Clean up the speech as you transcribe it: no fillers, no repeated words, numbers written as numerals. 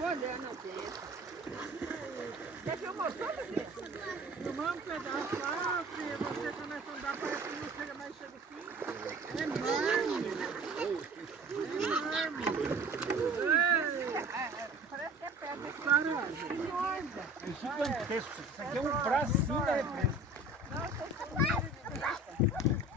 molhando o dedo. Você filmou tudo, filha? Filmamos um pedaço lá, filha, você começa a andar, parece que não chega mais, chega assim. É enorme. Parece que é pedra. Enorme. É gigantesco. Isso aqui é um bracinho da represa. Nossa, isso é